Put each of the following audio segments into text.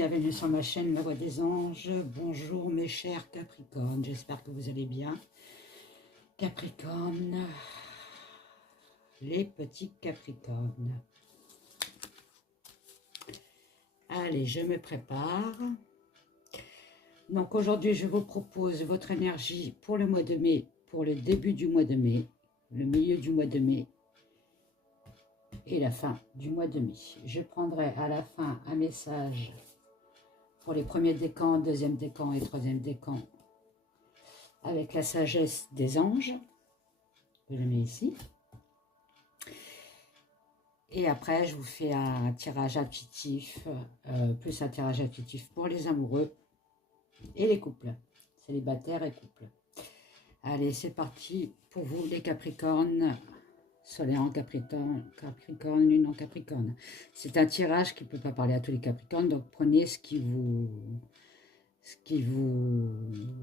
bienvenue sur ma chaîne La Voix des Anges. Bonjour mes chers Capricornes, j'espère que vous allez bien. Capricorne, les petits Capricornes. Allez, je me prépare. Donc aujourd'hui, je vous propose votre énergie pour le mois de mai, pour le début du mois de mai, le milieu du mois de mai et la fin du mois de mai. Je prendrai à la fin un message pour les premiers décans, deuxième décan et troisième décan avec la sagesse des anges. Je le mets ici. Et après, je vous fais un tirage intuitif, plus un tirage intuitif pour les amoureux et les couples, célibataires et couples. Allez, c'est parti pour vous les Capricornes, Solaire en Capricorne, Capricorne, Lune en Capricorne. C'est un tirage qui ne peut pas parler à tous les Capricornes, donc prenez ce qui vous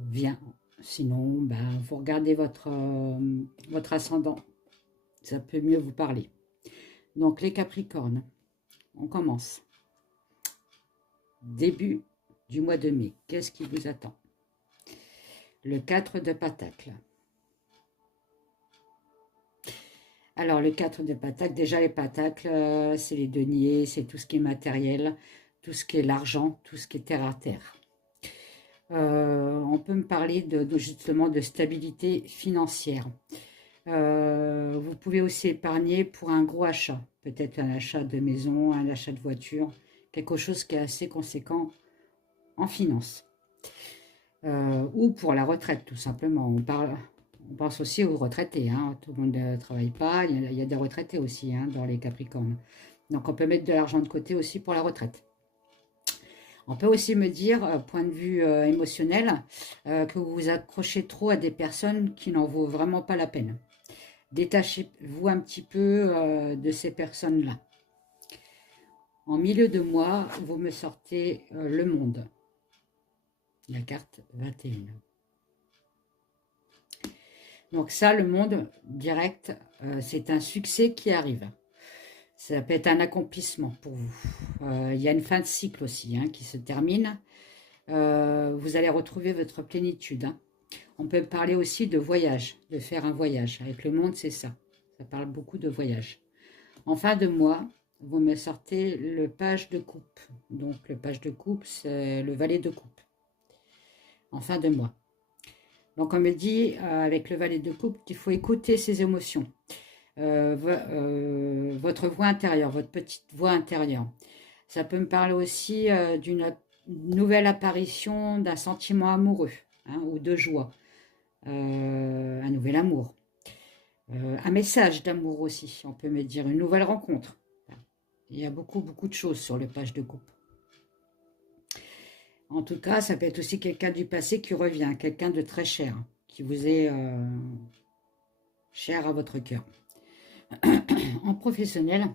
vient. Sinon, ben, vous regardez votre ascendant, ça peut mieux vous parler. Donc les Capricornes, on commence. Début du mois de mai, qu'est-ce qui vous attend? Le 4 de Pentacle. Alors le 4 de Pentacle, déjà les Pentacles, c'est les deniers, c'est tout ce qui est matériel, tout ce qui est l'argent, tout ce qui est terre à terre. On peut me parler justement de stabilité financière. Vous pouvez aussi épargner pour un gros achat, peut-être un achat de maison, un achat de voiture, quelque chose qui est assez conséquent en finance. Ou pour la retraite, tout simplement. On pense aussi aux retraités, hein. Tout le monde ne travaille pas, il y a des retraités aussi, hein, dans les Capricornes. Donc on peut mettre de l'argent de côté aussi pour la retraite. On peut aussi me dire, point de vue émotionnel, que vous vous accrochez trop à des personnes qui n'en vaut vraiment pas la peine. Détachez-vous un petit peu de ces personnes-là. En milieu de mois, vous me sortez le monde. La carte 21. Donc ça, le monde direct, c'est un succès qui arrive. Ça peut être un accomplissement pour vous. Il y a une fin de cycle aussi, hein, qui se termine. Vous allez retrouver votre plénitude. Hein. On peut parler aussi de voyage, de faire un voyage. Avec le monde, c'est ça. Ça parle beaucoup de voyage. En fin de mois, vous me sortez le page de coupe. Donc le page de coupe, c'est le valet de coupe. En fin de mois. Donc on me dit, avec le valet de coupe, qu'il faut écouter ses émotions. Votre voix intérieure, votre petite voix intérieure. Ça peut me parler aussi d'une nouvelle apparition d'un sentiment amoureux, hein, ou de joie. Un nouvel amour. Un message d'amour aussi, on peut me dire, une nouvelle rencontre. Il y a beaucoup de choses sur le page de coupe. En tout cas, ça peut être aussi quelqu'un du passé qui revient, quelqu'un de très cher, qui vous est cher à votre cœur. En professionnel,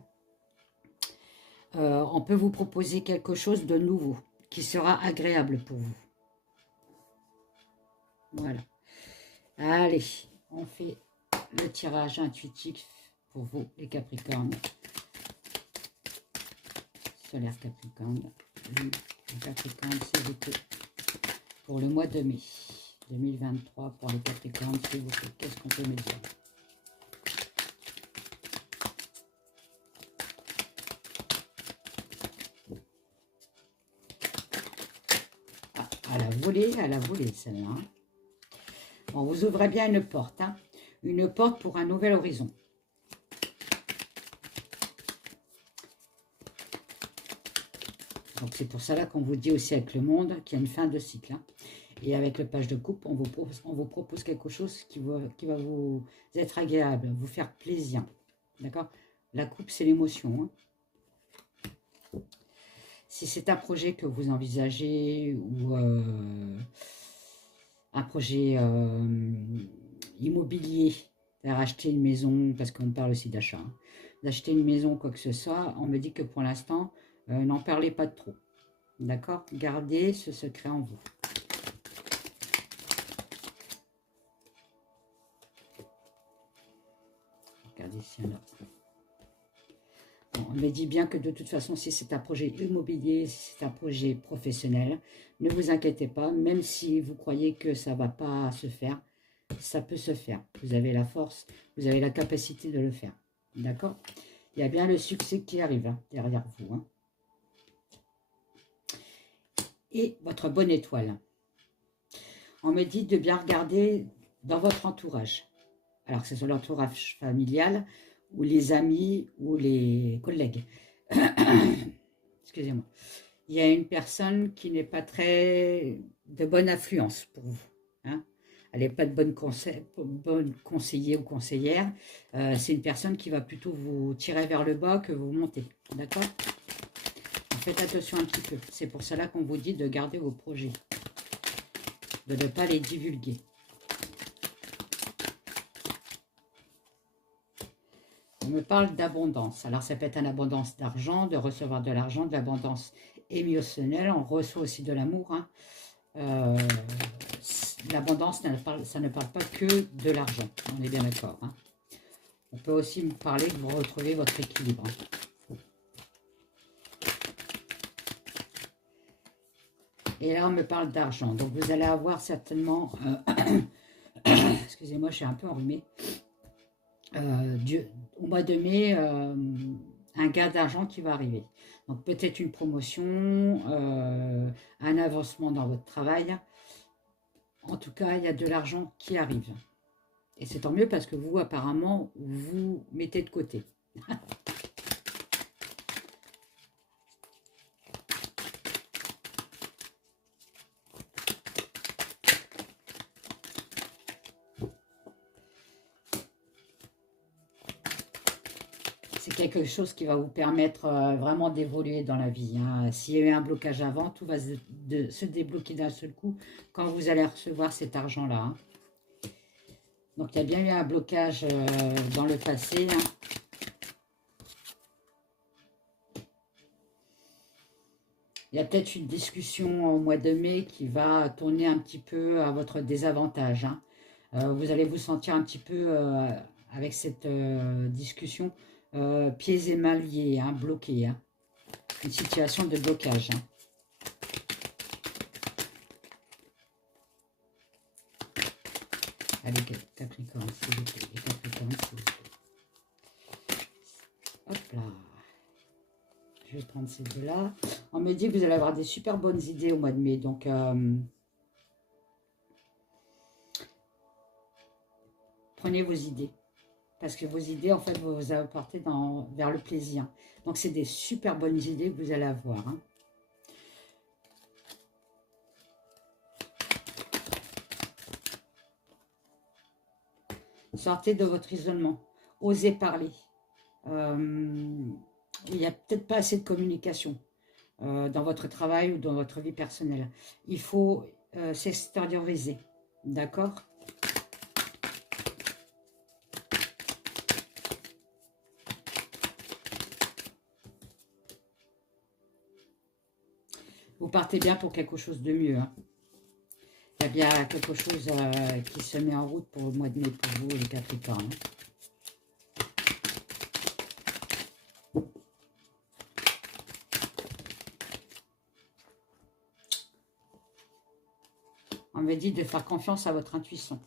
on peut vous proposer quelque chose de nouveau, qui sera agréable pour vous. Voilà. Allez, on fait le tirage intuitif pour vous, les Capricornes. Solaire Capricorne. Les Capricornes, s'il vous plaît. Pour le mois de mai 2023, pour les Capricornes, s'il vous plaît. Qu'est-ce qu'on peut me dire? À la volée, celle-là. Hein. Bon, vous ouvrez bien une porte. Hein. Une porte pour un nouvel horizon. Donc c'est pour ça là qu'on vous dit aussi avec le monde qu'il y a une fin de cycle. Hein. Et avec le page de coupe, on vous propose quelque chose qui va vous être agréable, vous faire plaisir. D'accord? La coupe, c'est l'émotion. Hein. Si c'est un projet que vous envisagez ou un projet immobilier, racheter une maison, parce qu'on parle aussi d'achat, hein, d'acheter une maison, quoi que ce soit, on me dit que pour l'instant, n'en parlez pas de trop. D'accord? Gardez ce secret en vous. Regardez s'il y en a. Bon, On me dit bien que de toute façon, si c'est un projet immobilier, si c'est un projet professionnel, ne vous inquiétez pas, même si vous croyez que ça ne va pas se faire, ça peut se faire. Vous avez la force, vous avez la capacité de le faire. D'accord? Il y a bien le succès qui arrive hein, derrière vous. Hein. Et votre bonne étoile. On me dit de bien regarder dans votre entourage. Alors que ce soit l'entourage familial, ou les amis, ou les collègues. Excusez-moi. Il y a une personne qui n'est pas très de bonne influence pour vous. Hein. Elle n'est pas de bonne conseiller ou conseillère. C'est une personne qui va plutôt vous tirer vers le bas que vous monter. D'accord? Faites attention un petit peu. C'est pour cela qu'on vous dit de garder vos projets. De ne pas les divulguer. On me parle d'abondance. Alors, ça peut être une abondance d'argent, de recevoir de l'argent, de l'abondance émotionnelle. On reçoit aussi de l'amour. Hein. L'abondance, ça ne parle pas que de l'argent. On est bien d'accord. Hein. On peut aussi me parler de vous retrouver votre équilibre. Et là, on me parle d'argent. Donc, vous allez avoir certainement... excusez-moi, je suis un peu enrhumée. Au mois de mai, un gain d'argent qui va arriver. Donc, peut-être une promotion, un avancement dans votre travail. En tout cas, il y a de l'argent qui arrive. Et c'est tant mieux parce que vous, apparemment, vous mettez de côté. C'est quelque chose qui va vous permettre vraiment d'évoluer dans la vie. Hein. S'il y a eu un blocage avant, tout va se débloquer d'un seul coup quand vous allez recevoir cet argent-là. Hein. Donc, il y a bien eu un blocage dans le passé. Hein. Il y a peut-être une discussion au mois de mai qui va tourner un petit peu à votre désavantage. Hein. Vous allez vous sentir un petit peu avec cette discussion pieds et mains liés, hein, bloqués. Hein. Une situation de blocage. Hein. Allez, Capricorne, s'il vous plaît. Capricorne, s'il vous plaît. Hop là. Je vais prendre ces deux-là. On me dit que vous allez avoir des super bonnes idées au mois de mai. Donc, prenez vos idées. Parce que vos idées, en fait, vont vous apporter vers le plaisir. Donc, c'est des super bonnes idées que vous allez avoir. Hein. Sortez de votre isolement. Osez parler. Il n'y a peut-être pas assez de communication dans votre travail ou dans votre vie personnelle. Il faut s'extérioriser. D'accord ? Vous partez bien pour quelque chose de mieux. Hein. Il y a bien quelque chose qui se met en route pour le mois de mai pour vous, les Capricornes. On me dit de faire confiance à votre intuition.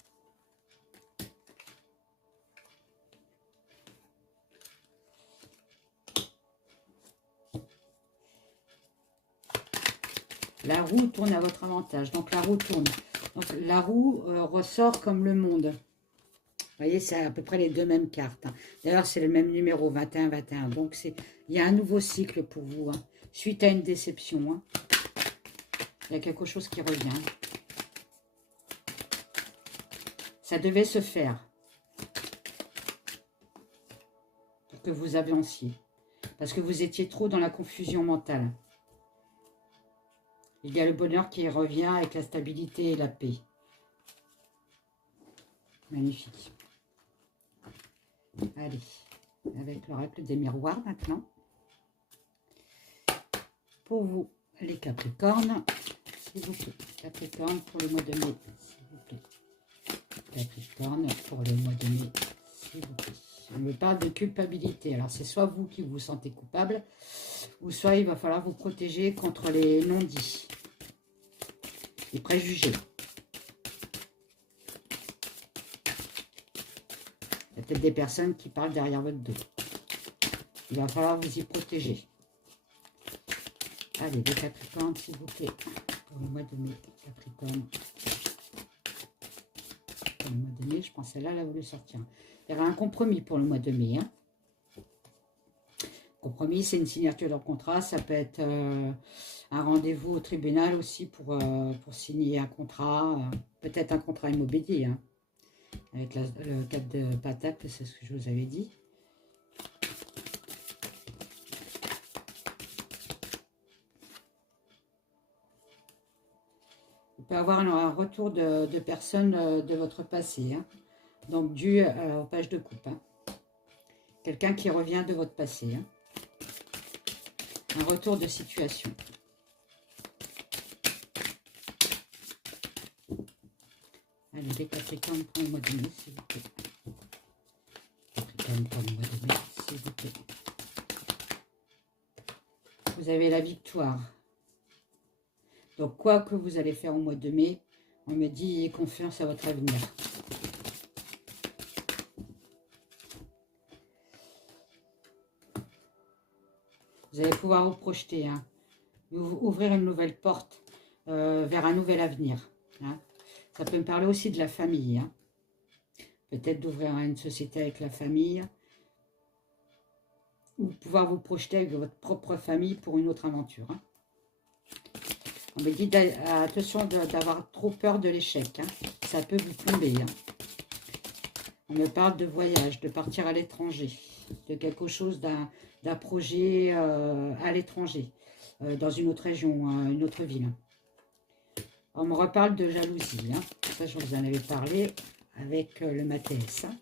La roue tourne à votre avantage. Donc, la roue tourne. Donc, la roue ressort comme le monde. Vous voyez, c'est à peu près les deux mêmes cartes. Hein. D'ailleurs, c'est le même numéro, 21-21. Donc, il y a un nouveau cycle pour vous. Hein. Suite à une déception. Hein. Il y a quelque chose qui revient. Ça devait se faire. Pour que vous avanciez. Parce que vous étiez trop dans la confusion mentale. Il y a le bonheur qui revient avec la stabilité et la paix. Magnifique. Allez, avec l'oracle des miroirs maintenant. Pour vous, les Capricornes, s'il vous plaît. Capricorne pour le mois de mai, s'il vous plaît. Capricorne pour le mois de mai, s'il vous plaît. On me parle de culpabilité. Alors, c'est soit vous qui vous sentez coupable, ou soit il va falloir vous protéger contre les non-dits, les préjugés. Il y a peut-être des personnes qui parlent derrière votre dos. Il va falloir vous y protéger. Allez, les Capricornes, s'il vous plaît. Pour le mois de mai, Capricorne. Pour le mois de mai, je pense que celle-là, elle a voulu sortir. Il y aura un compromis pour le mois de mai. Hein. Compromis, c'est une signature d'un contrat. Ça peut être un rendez-vous au tribunal aussi pour signer un contrat. Peut-être un contrat immobilier. Hein, avec le 4 de Pentacle, c'est ce que je vous avais dit. Il peut y avoir un retour de personnes de votre passé. Hein. Donc, dû aux pages de coupe. Hein. Quelqu'un qui revient de votre passé. Hein. Un retour de situation. Allez, les Capricornes pour le mois de mai, s'il vous plaît. Capricorne pour le mois de mai, s'il vous plaît. Vous avez la victoire. Donc, quoi que vous allez faire au mois de mai, on me dit ayez confiance à votre avenir. Vous allez pouvoir vous projeter, hein, ouvrir une nouvelle porte vers un nouvel avenir. Hein. Ça peut me parler aussi de la famille. Hein. Peut-être d'ouvrir une société avec la famille. Ou pouvoir vous projeter avec votre propre famille pour une autre aventure. Hein. On me dit attention d'avoir trop peur de l'échec. Hein. Ça peut vous plomber. Hein. On me parle de voyage, de partir à l'étranger. De quelque chose, d'un projet à l'étranger. Dans une autre région, une autre ville. On me reparle de jalousie. Hein. Ça, je vous en avais parlé avec le Mathéès. Hein.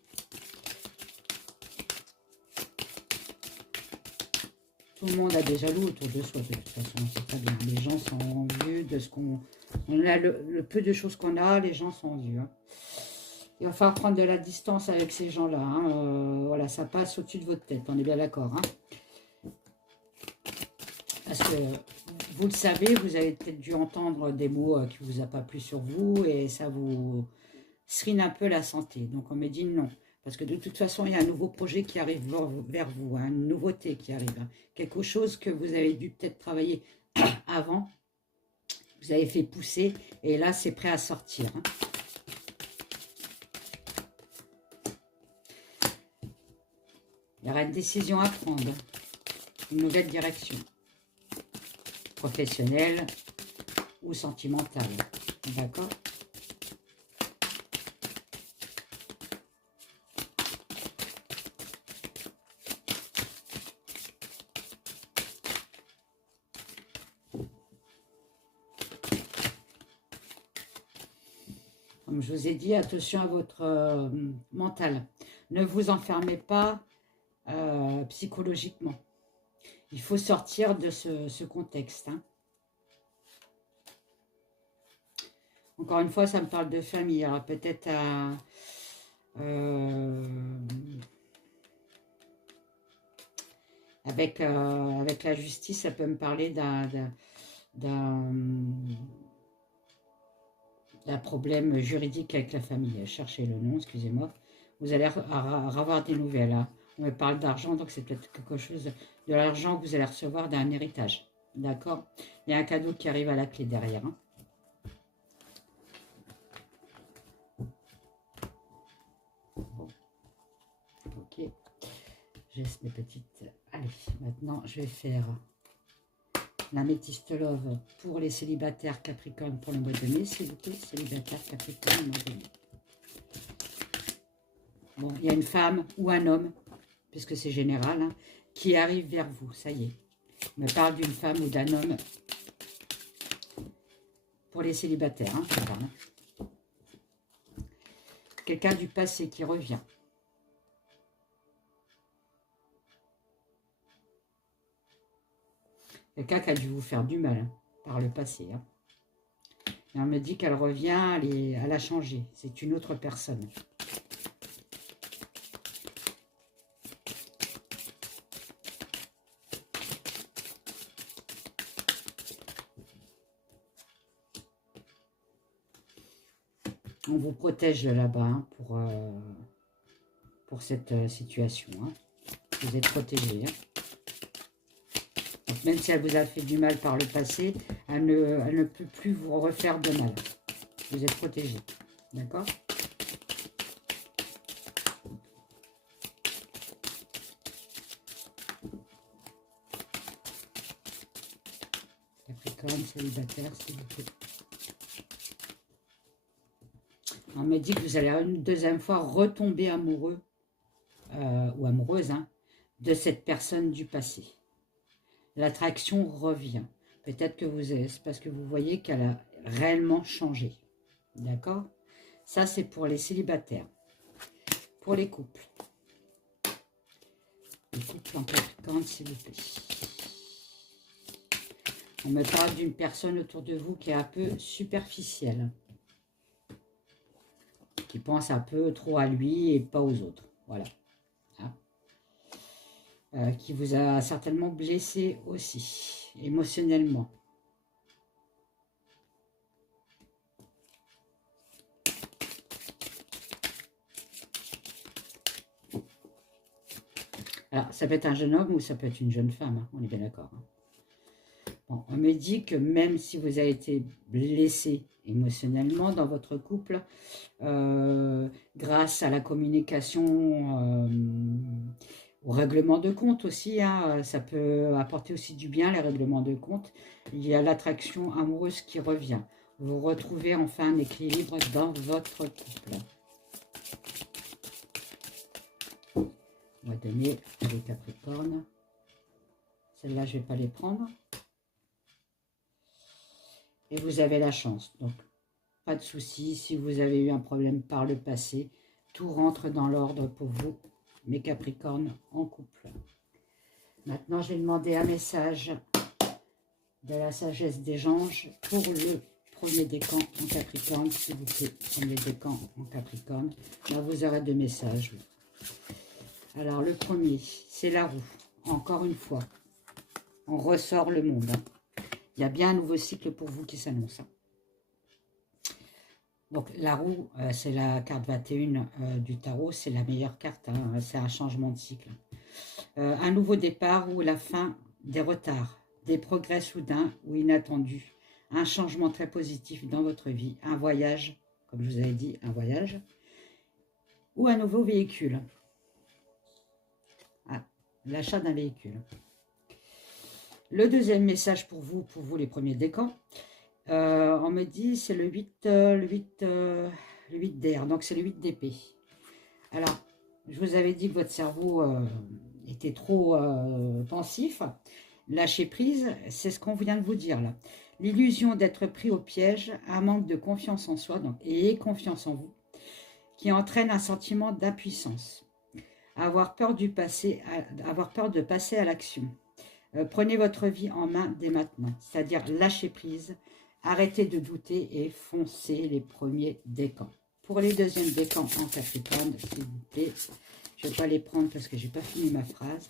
Tout le monde a des jaloux autour de soi, de toute façon, c'est très bien. Les gens sont envieux de ce qu'on... On a le peu de choses qu'on a, les gens sont envieux. Hein. Il va falloir prendre de la distance avec ces gens-là. Hein. Voilà, ça passe au-dessus de votre tête, on est bien d'accord. Hein. Parce que, vous le savez, vous avez peut-être dû entendre des mots qui ne vous a pas plu sur vous et ça vous serine un peu la santé. Donc, on me dit non. Parce que de toute façon, il y a un nouveau projet qui arrive vers vous, hein, une nouveauté qui arrive. Hein. Quelque chose que vous avez dû peut-être travailler avant, vous avez fait pousser, et là, c'est prêt à sortir. Hein. Il y aura une décision à prendre, une nouvelle direction, professionnelle ou sentimentale. D'accord ? Comme je vous ai dit, attention à votre mental. Ne vous enfermez pas psychologiquement. Il faut sortir de ce contexte. Hein. Encore une fois, ça me parle de famille. Alors peut-être avec la justice, ça peut me parler d'un problème juridique avec la famille. Cherchez le nom, excusez-moi. Vous allez avoir des nouvelles. Hein. On me parle d'argent, donc c'est peut-être quelque chose de l'argent que vous allez recevoir d'un héritage. D'accord? Il y a un cadeau qui arrive à la clé derrière. Hein. Bon. Ok. Je laisse mes petites... Allez, maintenant, je vais faire l'améthyste love pour les célibataires Capricorne pour le mois de mai, s'il vous plaît. Célibataire Capricorne, mois de mai. Bon, il y a une femme ou un homme, puisque c'est général, hein, qui arrive vers vous, ça y est. On me parle d'une femme ou d'un homme pour les célibataires. Hein, quelqu'un du passé qui revient. Quelqu'un qui a dû vous faire du mal hein, par le passé. Hein. Et on me dit qu'elle revient, elle a changé. C'est une autre personne. On vous protège de là-bas hein, pour cette situation. Hein. Vous êtes protégé. Hein. Donc, même si elle vous a fait du mal par le passé, elle ne peut plus vous refaire de mal. Vous êtes protégé. D'accord? Capricorne, célibataire, s'il vous plaît. On me dit que vous allez une deuxième fois retomber amoureux ou amoureuse hein, de cette personne du passé. L'attraction revient. Peut-être que c'est parce que vous voyez qu'elle a réellement changé. D'accord? Ça, c'est pour les célibataires. Pour les couples. Les couples en Capricorne, s'il vous plaît. On me parle d'une personne autour de vous qui est un peu superficielle. Qui pense un peu trop à lui et pas aux autres. Voilà. Qui vous a certainement blessé aussi, émotionnellement. Alors, ça peut être un jeune homme ou ça peut être une jeune femme, hein, on est bien d'accord. Hein. Bon, on me dit que même si vous avez été blessé émotionnellement dans votre couple, grâce à la communication, au règlement de compte aussi, hein, ça peut apporter aussi du bien, les règlements de compte. Il y a l'attraction amoureuse qui revient. Vous retrouvez enfin un équilibre dans votre couple. On va donner les Capricornes. Celles-là, je ne vais pas les prendre. Et vous avez la chance. Donc, pas de souci. Si vous avez eu un problème par le passé, tout rentre dans l'ordre pour vous, mes Capricornes en couple. Maintenant, j'ai demandé un message de la sagesse des anges pour le premier décan en Capricorne, s'il vous plaît. Premier décan en Capricorne. Là, vous aurez deux messages. Alors, le premier, c'est la roue. Encore une fois, on ressort le monde. Hein. Il y a bien un nouveau cycle pour vous qui s'annonce. Hein. Donc, la roue, c'est la carte 21 du tarot. C'est la meilleure carte. Hein. C'est un changement de cycle. Un nouveau départ ou la fin des retards, des progrès soudains ou inattendus. Un changement très positif dans votre vie. Un voyage, comme je vous avais dit, un voyage. Ou un nouveau véhicule. Ah, l'achat d'un véhicule. Le deuxième message pour vous les premiers décans, on me dit c'est le 8 d'air, donc c'est le 8 d'épée. Alors, je vous avais dit que votre cerveau était trop pensif. Lâcher prise, c'est ce qu'on vient de vous dire là. L'illusion d'être pris au piège, un manque de confiance en soi donc, et confiance en vous, qui entraîne un sentiment d'impuissance. Avoir peur de passer à l'action. Prenez votre vie en main dès maintenant, c'est-à-dire lâcher prise, arrêtez de douter et foncez les premiers décans. Pour les deuxièmes décans en Capricorne, s'il vous plaît, je ne vais pas les prendre parce que je n'ai pas fini ma phrase.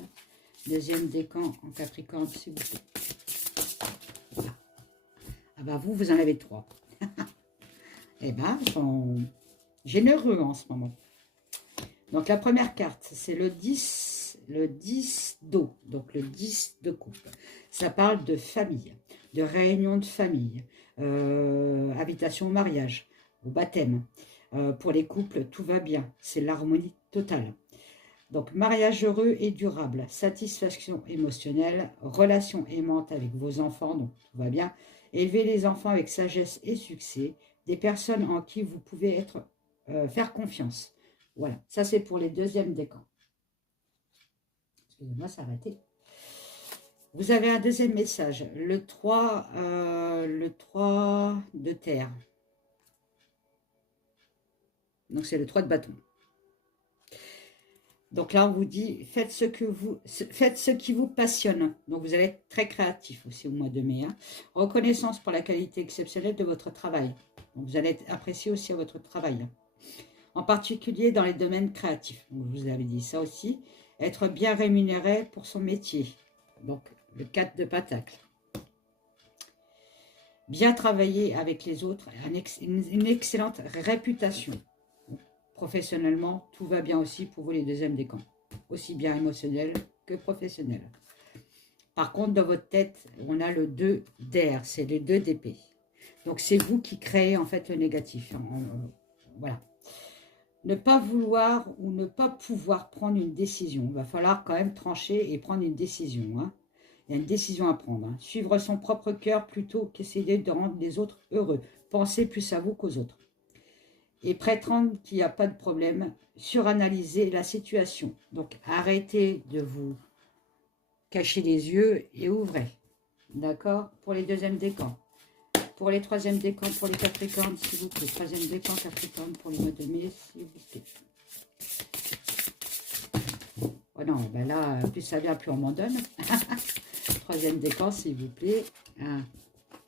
Deuxième décan en Capricorne, s'il vous plaît. Voilà. Ah bah vous en avez 3. Eh ben, ils sont généreux en ce moment. Donc la première carte, c'est le 10 d'eau, donc le 10 de coupe. Ça parle de famille, de réunion de famille, invitation au mariage, au baptême. Pour les couples, tout va bien, c'est l'harmonie totale. Donc mariage heureux et durable, satisfaction émotionnelle, relation aimante avec vos enfants, donc tout va bien. Élever les enfants avec sagesse et succès, des personnes en qui vous pouvez faire confiance. Voilà, ça c'est pour les deuxièmes décans. Excusez-moi, c'est arrêté. Vous avez un deuxième message, le 3 de terre. Donc c'est le 3 de bâton. Donc là, on vous dit, faites ce qui vous passionne. Donc vous allez être très créatif aussi au mois de mai. Hein. Reconnaissance pour la qualité exceptionnelle de votre travail. Donc vous allez être apprécié aussi à votre travail. Hein. En particulier dans les domaines créatifs. Donc, vous avez dit ça aussi. Être bien rémunéré pour son métier. Donc, le 4 de Pentacle. bien travailler avec les autres, une excellente réputation. Professionnellement, tout va bien aussi pour vous les deuxièmes décans, aussi bien émotionnel que professionnel. Par contre, dans votre tête, on a le 2 d'air, c'est les 2 d'épée. Donc, c'est vous qui créez en fait le négatif. Voilà. Ne pas vouloir ou ne pas pouvoir prendre une décision. Il va falloir quand même trancher et prendre une décision. Hein. Il y a une décision à prendre. Hein. Suivre son propre cœur plutôt qu'essayer de rendre les autres heureux. Pensez plus à vous qu'aux autres. Et prétendre qu'il n'y a pas de problème. Suranalyser la situation. Donc, arrêtez de vous cacher les yeux et ouvrez. D'accord? Pour les deuxièmes décans. Pour les troisièmes décans, pour les Capricornes, s'il vous plaît. Troisième décan, Capricorne, pour le mois de mai, s'il vous plaît. Oh non, ben là, plus ça vient, plus on m'en donne. Troisième décan, s'il vous plaît. 1,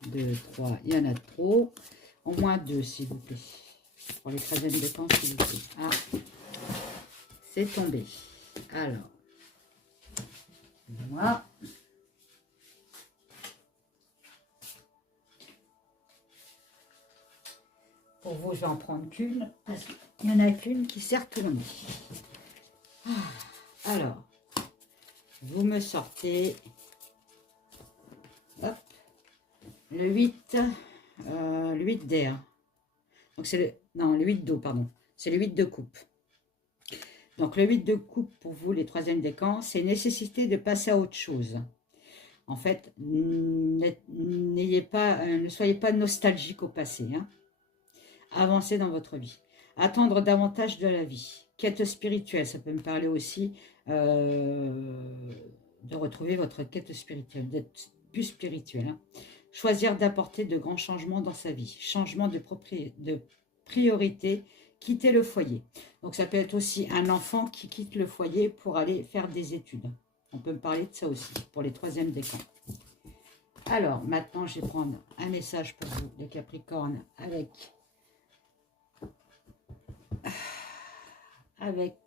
2, 3, il y en a trop. Au moins 2, s'il vous plaît. Pour les troisièmes décans, s'il vous plaît. Ah, c'est tombé. Alors, voilà. Pour vous, je vais en prendre qu'une, parce qu'il n'y en a qu'une qui sert tout le monde. Alors, vous me sortez hop, le 8 d'air. Donc, c'est le... Non, le 8 d'eau, pardon. C'est le 8 de coupe. Donc, le 8 de coupe, pour vous, les troisièmes décans, c'est nécessité de passer à autre chose. En fait, ne soyez pas nostalgique au passé, hein. Avancez dans votre vie. Attendre davantage de la vie. Quête spirituelle, ça peut me parler aussi de retrouver votre quête spirituelle, d'être plus spirituel. Hein. Choisir d'apporter de grands changements dans sa vie. Changement de priorité, quitter le foyer. Donc ça peut être aussi un enfant qui quitte le foyer pour aller faire des études. On peut me parler de ça aussi, pour les troisièmes décans. Alors, maintenant, je vais prendre un message pour vous, les Capricornes, avec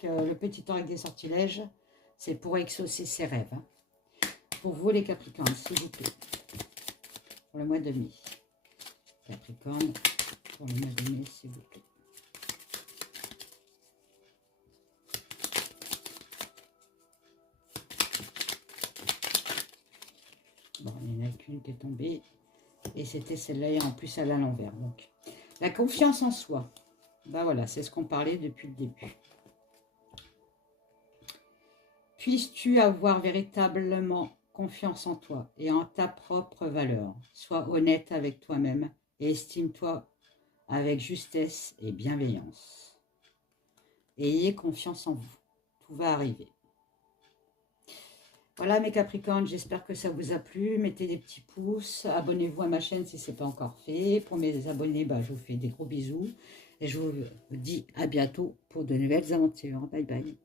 le petit oreille des sortilèges. C'est pour exaucer ses rêves. Hein. Pour vous, les Capricornes, s'il vous plaît. Pour le mois de mai. Capricorne, pour le mois de mai, s'il vous plaît. Bon, il n'y en a qu'une qui est tombée. Et c'était celle-là, et en plus, elle à l'envers. Donc, la confiance en soi. Ben voilà, c'est ce qu'on parlait depuis le début. Puisses-tu avoir véritablement confiance en toi et en ta propre valeur. Sois honnête avec toi-même et estime-toi avec justesse et bienveillance. Ayez confiance en vous. Tout va arriver. Voilà mes Capricornes, j'espère que ça vous a plu. Mettez des petits pouces, abonnez-vous à ma chaîne si ce n'est pas encore fait. Pour mes abonnés, je vous fais des gros bisous. Et je vous dis à bientôt pour de nouvelles aventures. Bye bye.